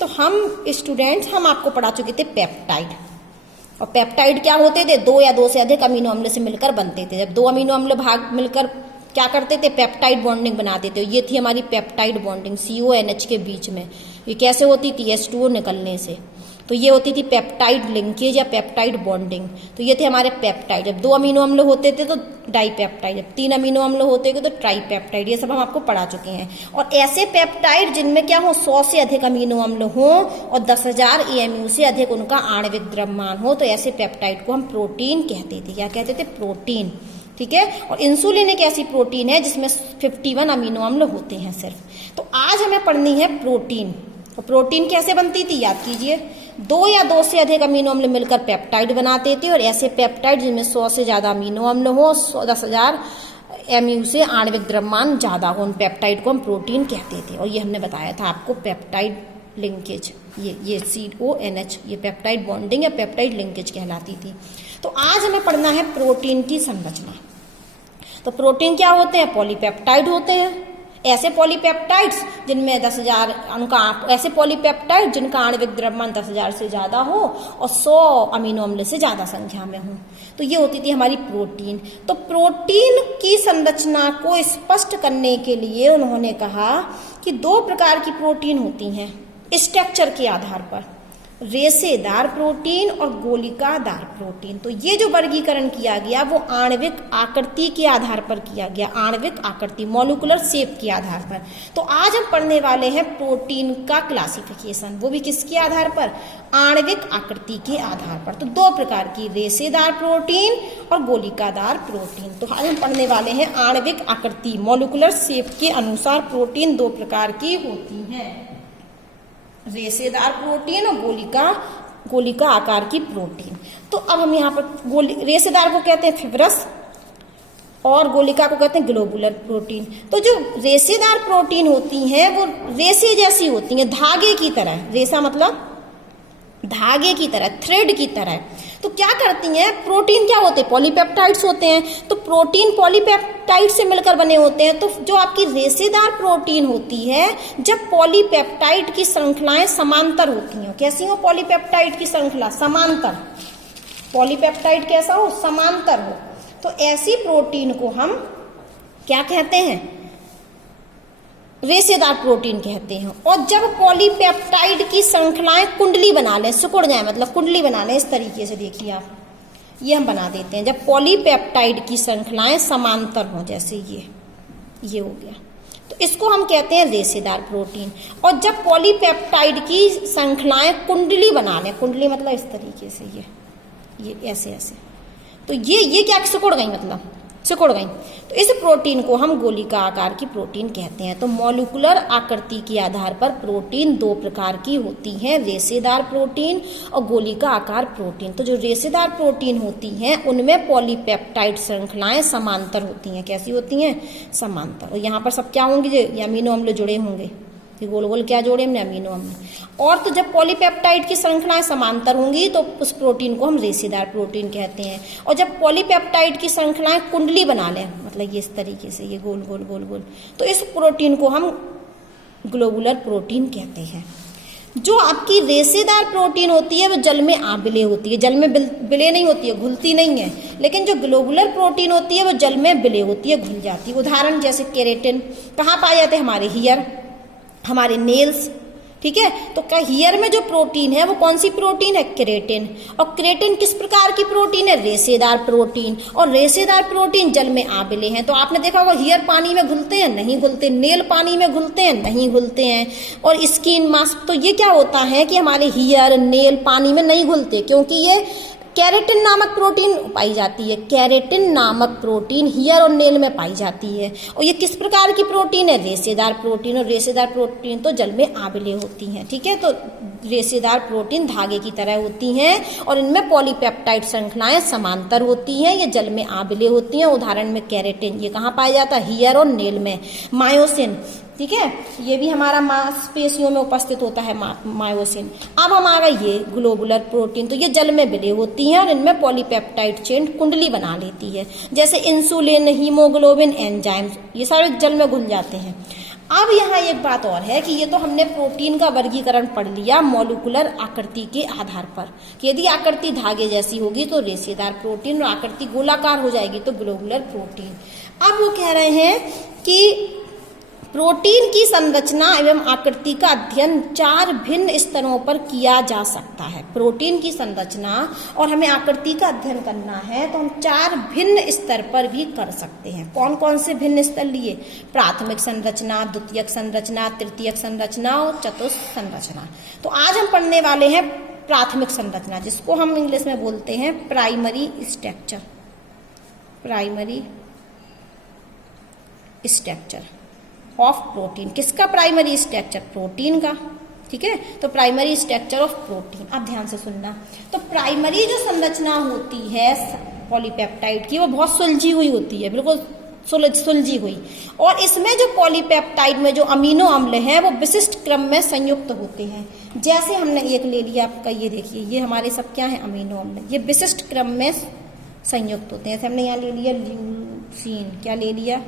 तो हम स्टूडेंट्स हम आपको पढ़ा चुके थे पेप्टाइड। और पेप्टाइड क्या होते थे? दो या दो से अधिक अमीनो अम्ल से मिलकर बनते थे। जब दो अमीनो अम्ल भाग मिलकर क्या करते थे? पेप्टाइड बॉन्डिंग बनाते थे। ये थी हमारी पेप्टाइड बॉन्डिंग CONH के बीच में। ये कैसे होती थी? H2O निकलने से। तो ये होती थी पेप्टाइड लिंकेज या पेप्टाइड बॉन्डिंग। तो ये थे हमारे पेप्टाइड। जब दो अमीनो अम्ल होते थे तो डाइपेप्टाइड, जब तीन अमीनो अम्ल होते थे तो ट्राइपेप्टाइड। ये सब हम आपको पढ़ा चुके हैं। और ऐसे पेप्टाइड जिनमें क्या हो? 100 से अधिक अमीनो अम्ल हो और 10,000 AMU से अधिक उनका आणविक द्रव्यमान हो, तो ऐसे पेप्टाइड को हम प्रोटीन कहते थे। क्या कहते थे? प्रोटीन। ठीक है। और इंसुलिन एक ऐसी प्रोटीन है जिसमें 51 अमीनो अम्ल होते हैं सिर्फ। तो आज हमें पढ़नी है प्रोटीन। तो प्रोटीन कैसे बनती थी? याद कीजिए, दो या दो से अधिक अमीनो अम्ल मिलकर पेप्टाइड बनाते थे। और ऐसे पेप्टाइड जिनमें 100 से ज्यादा अमीनो अम्ल हो, 10,000 MU से आणविक द्रव्यमान ज्यादा हो, उन पेप्टाइड को हम प्रोटीन कहते थे। और ये हमने बताया था आपको पेप्टाइड लिंकेज, ये CONH, ये पेप्टाइड बॉन्डिंग या पेप्टाइड लिंकेज कहलाती थी। तो आज हमें पढ़ना है प्रोटीन की संरचना। तो प्रोटीन क्या होते हैं? पॉलीपेप्टाइड होते हैं। ऐसे पॉलीपेप्टाइड्स जिनमें 10,000 ऐसे पॉलीपेप्टाइड जिनका आणविक द्रव्यमान 10,000 से ज्यादा हो और 100 अमीनो अम्ल से ज्यादा संख्या में हो, तो ये होती थी हमारी प्रोटीन। तो प्रोटीन की संरचना को स्पष्ट करने के लिए उन्होंने कहा कि दो प्रकार की प्रोटीन होती हैं स्ट्रक्चर के आधार पर, रेशेदार प्रोटीन और गोलिकादार प्रोटीन। तो ये जो वर्गीकरण किया गया वो आणविक आकृति के आधार पर किया गया, आणविक आकृति, मॉलिक्यूलर शेप के आधार पर। तो आज हम पढ़ने वाले हैं प्रोटीन का क्लासिफिकेशन, वो भी किसके आधार पर? आणविक आकृति के आधार पर। तो दो प्रकार की, रेशेदार प्रोटीन और गोलिकादार प्रोटीन। तो आज हम पढ़ने वाले हैं आणविक आकृति, मॉलिक्यूलर शेप के अनुसार प्रोटीन दो प्रकार की होती है, रेशेदार प्रोटीन और गोलिका आकार की प्रोटीन। तो अब हम यहाँ पर रेशेदार को कहते हैं फिब्रस और गोलिका को कहते हैं ग्लोबुलर प्रोटीन। तो जो रेशेदार प्रोटीन होती हैं वो रेशे जैसी होती हैं, धागे की तरह। रेशा मतलब धागे की तरह, थ्रेड की तरह। तो क्या करती हैं? प्रोटीन क्या होते हैं? पॉलीपेप्टाइड्स होते हैं। तो प्रोटीन पॉलीपेप्टाइड से मिलकर बने होते हैं। तो जो आपकी रेशेदार प्रोटीन होती है, जब पॉलीपेप्टाइड की श्रृंखलाएं समांतर होती हैं। कैसी हो पॉलीपेप्टाइड की श्रृंखला? समांतर। पॉलीपेप्टाइड कैसा हो? समांतर हो। तो ऐसी प्रोटीन को हम क्या कहते हैं? रेशेदार प्रोटीन कहते हैं। और जब पॉलीपेप्टाइड की श्रृंखलाएं कुंडली बना लें, सिकुड़ जाए, मतलब कुंडली बना लें, इस तरीके से देखिए आप, ये हम बना देते हैं। जब पॉलीपेप्टाइड की श्रृंखलाएं समांतर हो, जैसे ये हो गया, तो इसको हम कहते हैं रेशेदार प्रोटीन। और जब पॉलीपेप्टाइड की श्रृंखलाएं कुंडली बना लें, कुंडली मतलब इस तरीके से, ये ऐसे ऐसे, तो ये क्या सिकुड़ गई, मतलब सिकुड़ गई, तो इस प्रोटीन को हम गोलिका आकार की प्रोटीन कहते हैं। तो मॉलिक्यूलर आकृति के आधार पर प्रोटीन दो प्रकार की होती हैं, रेशेदार प्रोटीन और गोलिका आकार प्रोटीन। तो जो रेशेदार प्रोटीन होती हैं उनमें पॉलीपेप्टाइड श्रृंखलाएं समांतर होती हैं। कैसी होती हैं? समांतर। और यहाँ पर सब क्या होंगे? ये अमीनो अम्ल जुड़े होंगे, ये गोल गोल क्या जोड़े हमने? अमीनो अम्ल। और तो जब पॉलीपेप्टाइड की श्रृंखलाएं समांतर होंगी तो उस प्रोटीन को हम रेशेदार प्रोटीन कहते हैं। और जब पॉलीपेप्टाइड की श्रृंखलाएं कुंडली बना लें, मतलब ये इस तरीके से, ये गोल गोल गोल गोल, तो इस प्रोटीन को हम ग्लोबुलर प्रोटीन कहते हैं। जो आपकी रेशेदार प्रोटीन होती है वो जल में आबिले होती है, जल में बिले नहीं होती है, घुलती नहीं है। लेकिन जो ग्लोबुलर प्रोटीन होती है वो जल में बिले होती है, घुल जाती है। उदाहरण जैसे केराटिन कहाँ पाए जाते हैं? हमारे हियर, हमारे नेल्स। ठीक है। तो क्या हियर में जो प्रोटीन है वो कौन सी प्रोटीन है? केराटिन। और केराटिन किस प्रकार की प्रोटीन है? रेशेदार प्रोटीन। और रेशेदार प्रोटीन जल में आबिले हैं। तो आपने देखा होगा हियर पानी में घुलते हैं? नहीं घुलते। नेल पानी में घुलते हैं? नहीं घुलते हैं। और स्किन मास्क, तो ये क्या होता है कि हमारे हियर, नेल पानी में नहीं घुलते, क्योंकि ये केराटिन नामक प्रोटीन पाई जाती है। केराटिन नामक प्रोटीन हियर और नेल में पाई जाती है। और ये किस प्रकार की प्रोटीन है? रेशेदार प्रोटीन। और रेशेदार प्रोटीन तो जल में आबिले होती हैं। ठीक है। तो रेशेदार प्रोटीन धागे की तरह होती हैं और इनमें पॉलीपेप्टाइड श्रृंखलाएं समांतर होती हैं, ये जल में आबिले होती हैं। उदाहरण में केराटिन, ये कहाँ पाया जाता है? हियर और नेल में। मायोसिन, ठीक है, ये भी हमारा मांसपेशियों में उपस्थित होता है, मायोसिन। अब हम आ गए ये ग्लोबुलर प्रोटीन, तो ये जल में विलय होती हैं और इनमें पॉलीपेप्टाइड चेन कुंडली बना लेती है। जैसे इंसुलिन, हीमोग्लोबिन, एंजाइम्स, ये सारे जल में घुल जाते हैं। अब यहाँ एक बात और है कि ये तो हमने प्रोटीन का वर्गीकरण पढ़ लिया मॉलिक्यूलर आकृति के आधार पर कि यदि आकृति धागे जैसी होगी तो रेशेदार प्रोटीन, और आकृति गोलाकार हो जाएगी तो ग्लोबुलर प्रोटीन। अब वो कह रहे हैं कि प्रोटीन की संरचना एवं आकृति का अध्ययन 4 भिन्न स्तरों पर किया जा सकता है। प्रोटीन की संरचना और हमें आकृति का अध्ययन करना है तो हम 4 भिन्न स्तर पर भी कर सकते हैं। कौन कौन से भिन्न स्तर लिए? प्राथमिक संरचना, द्वितीयक संरचना, तृतीयक संरचना और चतुर्थ संरचना। तो आज हम पढ़ने वाले हैं प्राथमिक संरचना, जिसको हम इंग्लिश में बोलते हैं primary structure. Primary structure of protein. किसका प्राइमरी स्ट्रक्चर? प्रोटीन का। ठीक है, तो प्राइमरी स्ट्रक्चर ऑफ प्रोटीन। अब ध्यान से सुनना। तो प्राइमरी जो संरचना होती है पॉलीपेप्टाइड की, वो बहुत सुलझी हुई होती है, बिल्कुल सुलझी हुई। और इसमें जो पॉलीपेप्टाइड में जो अमीनो अम्ल हैं वो विशिष्ट क्रम में संयुक्त होते हैं। जैसे हमने एक ले लिया आपका, ये देखिए, ये हमारे सब क्या है? अमीनो अम्ल। ये विशिष्ट क्रम में संयुक्त होते हैं। जैसे हमने यहाँ ले लिया ल्यूसीन। क्या ले लिया?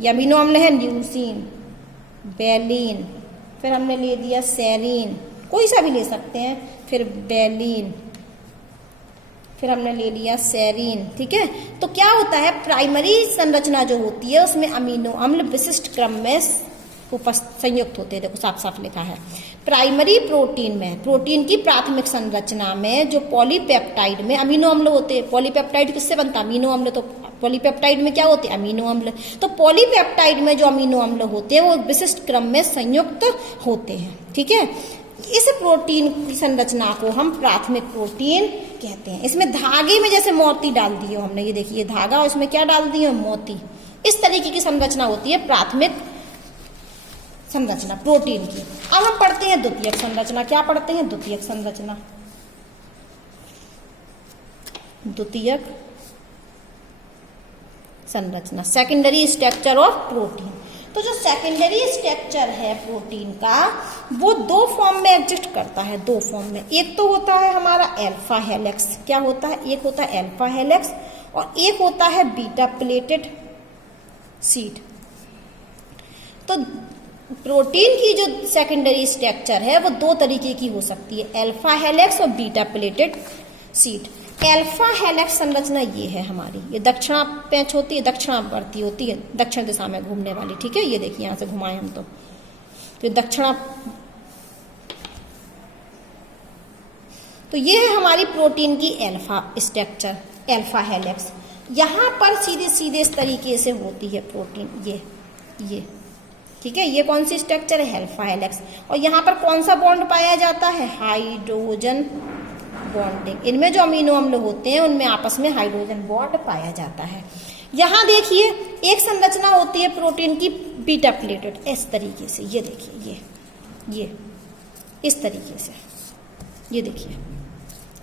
ये अमीनो अम्ल है ल्यूसीन, वेलिन, फिर हमने ले दिया सेरीन, कोई सा भी ले सकते हैं, फिर वेलिन, फिर हमने ले लिया सेरीन। ठीक है, तो क्या होता है, प्राइमरी संरचना जो होती है उसमें अमीनो अम्ल विशिष्ट क्रम में संयुक्त होते हैं। देखो साफ साफ लिखा है। प्राइमरी प्रोटीन में, प्रोटीन की प्राथमिक संरचना में जो पॉलीपेप्टाइड में अमीनो अम्ल होते हैं। पॉलीपेप्टाइड किससे बनता है? अमीनो अम्ल। तो पॉलीपेप्टाइड में क्या होते हैं? अमीनो अम्ल। तो पॉलीपेप्टाइड में जो अमीनो अम्ल होते हैं वो विशिष्ट क्रम में संयुक्त होते हैं। ठीक है, इस प्रोटीन की संरचना को हम प्राथमिक प्रोटीन कहते हैं। इसमें धागे में जैसे मोती डाल दी हो हमने, ये देखिए धागा, और इसमें क्या डाल दी हो? मोती। इस तरीके की संरचना होती है प्राथमिक संरचना प्रोटीन की। अब हम पढ़ते हैं द्वितीयक संरचना। क्या पढ़ते हैं? द्वितीयक संरचना। द्वितीयक संरचना, सेकेंडरी स्ट्रक्चर ऑफ प्रोटीन। तो जो सेकेंडरी स्ट्रक्चर है प्रोटीन का, वो 2 फॉर्म में एग्जिस्ट करता है। 2 फॉर्म में। एक तो होता है हमारा अल्फा हेलिक्स। क्या होता है? एक होता है अल्फा हेलिक्स और एक होता है बीटा प्लेटेड शीट। तो प्रोटीन की जो सेकेंडरी स्ट्रक्चर है वो 2 तरीके की हो सकती है, अल्फा हेलिक्स और beta pleated sheet. Alpha helix संरचना ये है हमारी, ये दक्षिणा पैच होती है, दक्षिणावर्ती होती है, दक्षिण दिशा में घूमने वाली। ठीक है, ये देखिए यहां से घुमाए हम तो दक्षिणा। तो ये है हमारी प्रोटीन की अल्फा स्ट्रक्चर, अल्फा हेलिक्स। यहां पर सीधे सीधे इस तरीके से होती है प्रोटीन, ये। ठीक है, ये कौन सी स्ट्रक्चर है? Alpha helix. और यहाँ पर कौन सा बॉन्ड पाया जाता है? Hydrogen bonding. इनमें जो अमीनो अम्ल होते हैं उनमें आपस में हाइड्रोजन बॉन्ड पाया जाता है। यहाँ देखिए एक संरचना होती है प्रोटीन की बीटा प्लेटेड, इस तरीके से। ये देखिए, ये इस तरीके से, ये देखिए,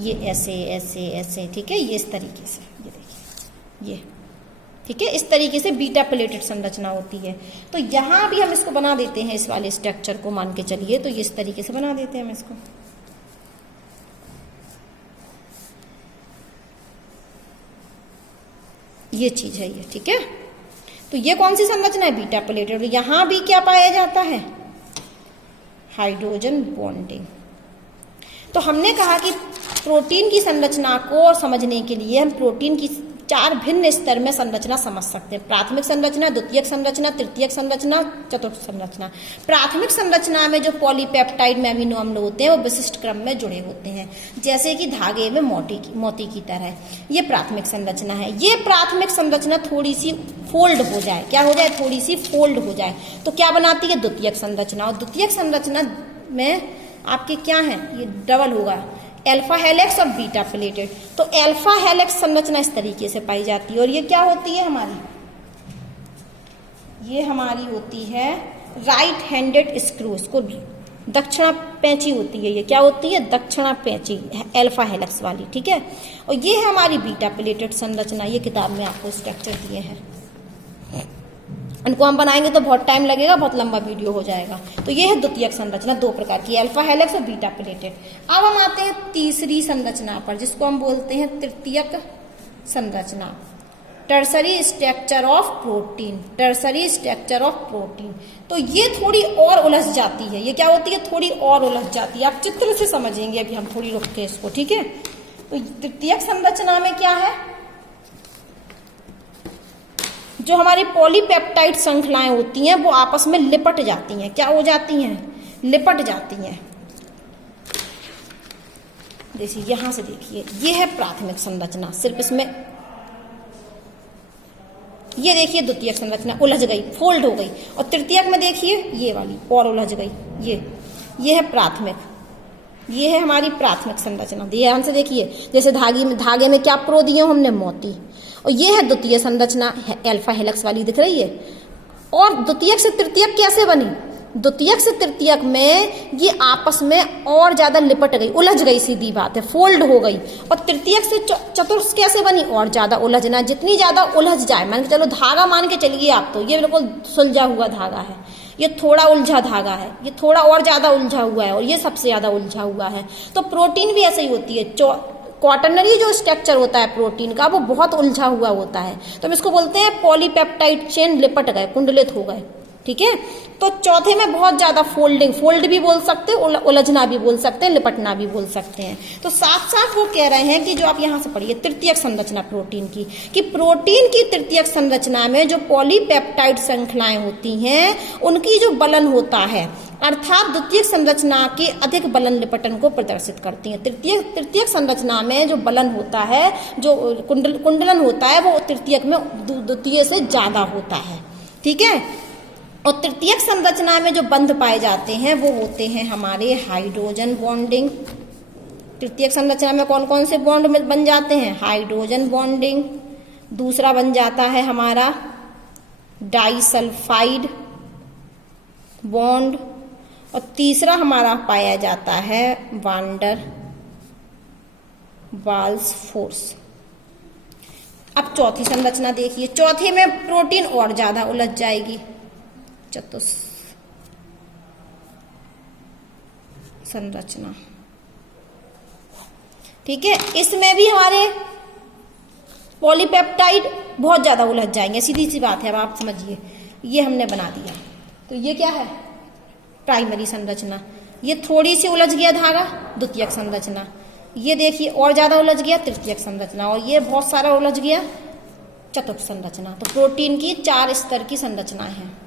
ये ऐसे ऐसे ऐसे। ठीक है, ये इस तरीके से, ये देखिए, ये। ठीक है, इस तरीके से बीटा प्लेटेड संरचना होती है। तो यहाँ भी हम इसको बना देते हैं, इस वाले स्ट्रक्चर को मान के चलिए, तो ये इस तरीके से बना देते हैं हम इसको। ये चीज है ये। ठीक है, तो ये कौन सी संरचना है? Beta pleated. यहां भी क्या पाया जाता है? Hydrogen bonding. तो हमने कहा कि प्रोटीन की संरचना को समझने के लिए हम प्रोटीन की 4 भिन्न स्तर में संरचना समझ सकते हैं। प्राथमिक संरचना, द्वितीयक संरचना, तृतीयक संरचना, चतुर्थ संरचना। प्राथमिक संरचना में जो पॉलीपेप्टाइड में अमीनो अम्ल होते हैं वो विशिष्ट क्रम में जुड़े होते हैं, जैसे कि धागे में मोती की तरह। ये प्राथमिक संरचना है। ये प्राथमिक संरचना थोड़ी सी फोल्ड हो जाए, क्या हो जाए? थोड़ी सी फोल्ड हो जाए तो क्या बनाती है? द्वितीयक संरचना। और द्वितीयक संरचना में आपके क्या है? ये डबल होगा, अल्फा हेलिक्स और बीटा प्लेटेड। तो अल्फा हेलिक्स संरचना इस तरीके से पाई जाती है। और ये क्या होती है हमारी? ये हमारी होती है राइट हैंडेड स्क्रू। इसको दक्षिणा पैंची होती है। ये क्या होती है? दक्षिणा पैंची, अल्फा हेलिक्स वाली। ठीक है, और ये है हमारी बीटा प्लेटेड संरचना। ये किताब में आपको स्ट्रक्चर दिए हैं, इनको हम बनाएंगे तो बहुत टाइम लगेगा, बहुत लंबा वीडियो हो जाएगा। तो ये है द्वितीयक संरचना, 2 प्रकार की, अल्फा हेलिक्स और बीटा प्लेटेड। अब हम आते हैं तीसरी संरचना पर, जिसको हम बोलते हैं तृतीयक संरचना। Tertiary structure of protein, tertiary structure of protein. तो ये थोड़ी और उलझ जाती है, ये क्या होती है, थोड़ी और उलझ जाती है। आप चित्र से समझेंगे, अभी हम थोड़ी रुक के इसको, ठीक है। तो तृतीयक संरचना में क्या है, जो हमारी पॉलीपेप्टाइड श्रृंखलाएं होती हैं वो आपस में लिपट जाती हैं। क्या हो जाती हैं, लिपट जाती हैं। देखिए यहां से देखिए, ये है प्राथमिक संरचना, सिर्फ इसमें ये देखिए द्वितीयक संरचना उलझ गई, फोल्ड हो गई। और तृतीयक में देखिए ये वाली और उलझ गई। ये है प्राथमिक, ये है हमारी प्राथमिक संरचना। ध्यान से देखिए, जैसे धागे में क्या प्रो दिए हमने, मोती। और ये है द्वितीय संरचना, अल्फा हेलिक्स वाली दिख रही है। और द्वितीयक से तृतीयक कैसे बनी, द्वितीयक से तृतीयक में ये आपस में और ज्यादा लिपट गई, उलझ गई, सीधी बात है, फोल्ड हो गई। और तृतीयक से चतुर्थ कैसे बनी, और ज्यादा उलझना। जितनी ज्यादा उलझ जाए, मान के चलो धागा मान के चलिए आप, तो ये बिल्कुल सुलझा हुआ धागा है, ये थोड़ा उलझा धागा है, ये थोड़ा और ज्यादा उलझा हुआ है, और ये सबसे ज्यादा उलझा हुआ है। तो प्रोटीन भी ऐसे ही होती है। क्वाटरनरी जो स्ट्रक्चर होता है प्रोटीन का, वो बहुत उलझा हुआ होता है। तो हम इसको बोलते हैं पॉलीपेप्टाइड चेन लिपट गए, कुंडलित हो गए, ठीक है। तो चौथे में बहुत ज्यादा फोल्ड भी बोल सकते हैं, उलझना भी बोल सकते हैं, लिपटना भी बोल सकते हैं। तो साथ साथ वो कह रहे हैं कि जो आप यहां से पढ़िए तृतीयक संरचना प्रोटीन की, कि प्रोटीन की तृतीयक संरचना में जो पॉलीपेप्टाइड श्रृंखलाएं होती हैं उनकी जो बलन होता है, अर्थात द्वितीयक संरचना के अधिक बलन लिपटन को प्रदर्शित करती है। तृतीयक संरचना में जो बलन होता है, जो कुंडलन होता है, वो तृतीयक में द्वितीय से ज्यादा होता है, ठीक है। और तृतीयक संरचना में जो बंध पाए जाते हैं वो होते हैं हमारे हाइड्रोजन बॉन्डिंग। तृतीयक संरचना में कौन कौन से बॉन्ड बन जाते हैं, हाइड्रोजन बॉन्डिंग। दूसरा बन जाता है हमारा डाइसल्फाइड बॉन्ड। और तीसरा हमारा पाया जाता है वांडर वाल्स फोर्स। अब चौथी संरचना देखिए, चौथे में प्रोटीन और ज्यादा उलझ जाएगी, संरचना, ठीक है। इसमें भी हमारे पॉलीपेप्टाइड बहुत ज्यादा उलझ जाएंगे, सीधी सी बात है। अब आप समझिए, ये हमने बना दिया, तो ये क्या है, प्राइमरी संरचना। ये थोड़ी सी उलझ गया धागा, द्वितीयक संरचना। ये देखिए और ज्यादा उलझ गया, तृतीयक संरचना। और ये बहुत सारा उलझ गया, चतुर्थ संरचना। तो प्रोटीन की 4 स्तर की संरचना है।